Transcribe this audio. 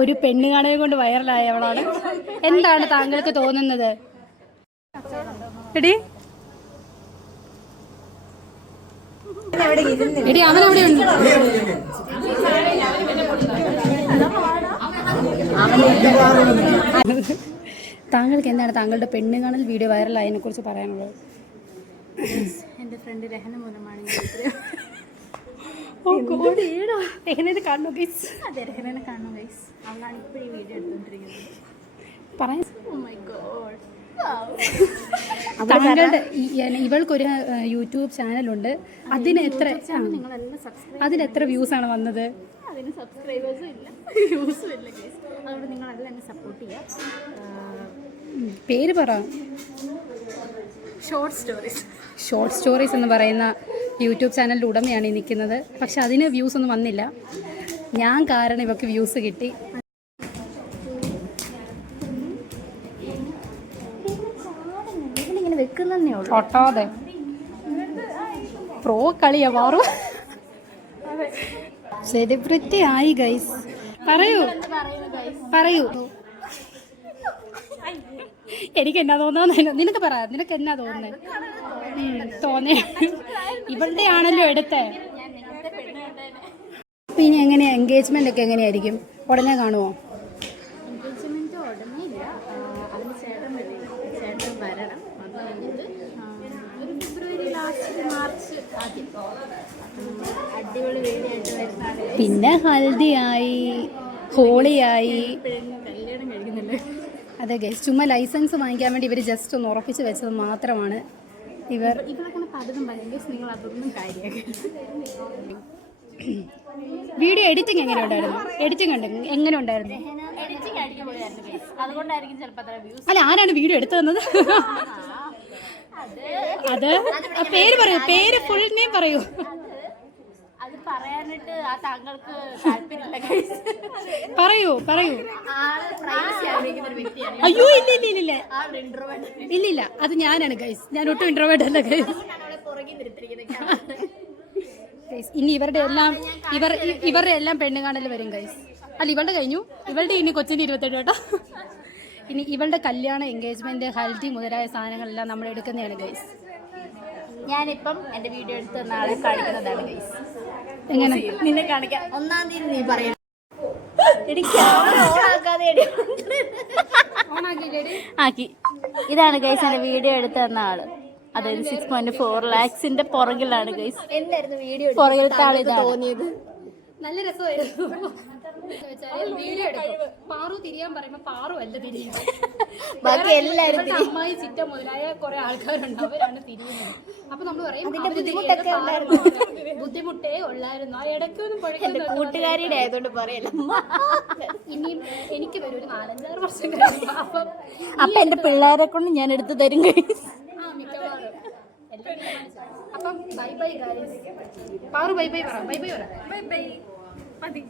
ഒരു പെണ്ണ് കാണുക കൊണ്ട് വൈറലായവളാണ് എന്താണ് താങ്കൾക്ക് തോന്നുന്നത്? എടി. എടി അവൻ അവിടെ താങ്കൾക്ക് എന്താണ് താങ്കളുടെ പെണ്ണ് കാണൽ വീഡിയോ വൈറലായതിനെ കുറിച്ച് പറയാനുള്ളത്? എന്റെ ഫ്രണ്ട് രഹന മൂലമാണ് എങ്ങനെ കാണുന്നു ഗൈസ് അതെ രഹനെ കാണും ഗൈസ് അവളാണ് ഇപ്പോൾ ഈ വീഡിയോ എടുത്തുകൊണ്ടിരിക്കുന്നത് പറയാൻ താങ്കളുടെ ഈ- ഇവൾക്കൊരു യൂട്യൂബ് ചാനലുണ്ട്. അതിന് എത്ര അതിന് എത്ര വ്യൂസ് ആണ് വന്നത്? അതിന് സബ്സ്ക്രൈബേഴ്സും ഇല്ല. വ്യൂസും ഇല്ല ഗൈസ് അതുകൊണ്ട് നിങ്ങളെല്ലാം എന്നെ സപ്പോർട്ട് ചെയ്യുക പേര് പറ. ഷോർട്ട് സ്റ്റോറീസ് ഷോർട്ട് സ്റ്റോറീസ് എന്ന് പറയുന്ന യൂട്യൂബ് ചാനലിന്റെ ഉടമയാണ് ഈ നിൽക്കുന്നത്. പക്ഷെ അതിന് വ്യൂസ് ഒന്നും വന്നില്ല. ഞാൻ കാരണം ഇവർക്ക് വ്യൂസ് കിട്ടി. ഒട്ടാതെ പ്രോ കളിയാ മാറു. സെലിബ്രിറ്റി ആയി ഗൈസ് പറയൂ. പറയൂ. എനിക്ക് എന്നാ തോന്നുന്നു നിനക്ക് പറ നിനക്ക് എന്നാ തോന്നുന്നത് തോന്നേ. ഇവളുടെ ആണല്ലോ എടുത്തേ. ഇനി എങ്ങനെയാ എൻഗേജ്മെന്റ് ഒക്കെ എങ്ങനെയായിരിക്കും? ഉടനെ കാണുമോ പിന്നെ ഹൽദിയായി ഹോളിയായി. കല്യാണം കഴിക്കുന്നില്ല അതെ ഗൈസ് ചുമ്മാ ലൈസൻസ് വാങ്ങിക്കാൻ വേണ്ടി ഇവർ ജസ്റ്റ് ഒന്ന് ഉറപ്പിച്ച് വെച്ചത് മാത്രമാണ്. ഇവർ വീഡിയോ എഡിറ്റിംഗ് എങ്ങനെ ഉണ്ടായിരുന്നു? എഡിറ്റിംഗ് ഉണ്ട്. എങ്ങനെ ഉണ്ടായിരുന്നു? അല്ല ആരാണ് വീഡിയോ എടുത്തു തന്നത് അത് അത് പേര് പറയൂ. പേര് ഫുൾ നെയിം പറയൂ. അത് പറയാനായിട്ട് ആ താങ്കൾക്ക് താല്പര്യമില്ല പറയൂ പറയൂ. അയ്യോ ഇല്ല ഇല്ല ഇല്ല ഇല്ല. ഇല്ല അത് ഞാനാണ് ഗൈസ് ഞാൻ ഒട്ടും ഇൻട്രോവേർട്ട് അല്ല ഗൈസ് ഗൈസ് ഇനി ഇവരുടെ എല്ലാം ഇവർ ഇവരുടെ എല്ലാം പെണ്ണ് കാണൽ വരും ഗൈസ് അല്ല ഇവളുടെ കഴിഞ്ഞു. ഇവളുടെ ഇനി കൊച്ചിന്റെ ഇരുപത്തെട്ട് കേട്ടോ. ഇനി ഇവളുടെ കല്യാണ എൻഗേജ്മെന്റ് ഹൽദി മുതലായ സാധനങ്ങളെല്ലാം നമ്മൾ എടുക്കുന്നതാണ് ഗൈസ് ഞാനിപ്പം എന്റെ വീഡിയോ എടുത്ത് നാളെ കാണിക്കുന്നതാണ് ഗൈസ് എങ്ങനെ? നിന്നെ കാണിക്കാം. ഒന്നാം തീയതി നീ പറയാം. ആക്കി. ഇതാണ് ഗൈസ് എന്റെ വീഡിയോ എടുത്തു തന്ന ആൾ. അതായത് സിക്സ് പോയിന്റ് ഫോർ ലാക്സിന്റെ പുറകിലാണ് ഗൈസ് പുറകിലത്തെ ആൾ തോന്നിയത്? നല്ല രസമായിരുന്നു. വീഡിയോ എടുക്കും പാറു തിരിയാൻ പറയുമ്പോ പാറു അല്ല ബാക്കി എല്ലാരും അമ്മായി ചിറ്റ മുതലായ കുറെ ആൾക്കാരുണ്ട്. അവരാണ് തിരിയുന്നത്. അപ്പൊ നമ്മൾ പറയും ബുദ്ധിമുട്ടൊക്കെ സാധനമാണ്? ബുദ്ധിമുട്ടേ ഉള്ളായിരുന്നു. ആ ഇടയ്ക്കൊന്നും എന്റെ കൂട്ടുകാരിയുടെ ആയതുകൊണ്ട് പറയല്ല. ഇനിയും എനിക്ക് വരും ഒരു നാലഞ്ചാറ് വർഷം കഴിയുമ്പോ. അപ്പം അപ്പൊ എന്റെ പിള്ളേരെ കൊണ്ട് ഞാൻ എടുത്തു തരും ഗൈസ് ആ മിക്കവാറും. അപ്പം bye bye Paru bye bye പറ. ബൈ ബൈ പറ. Bye bye. മതി.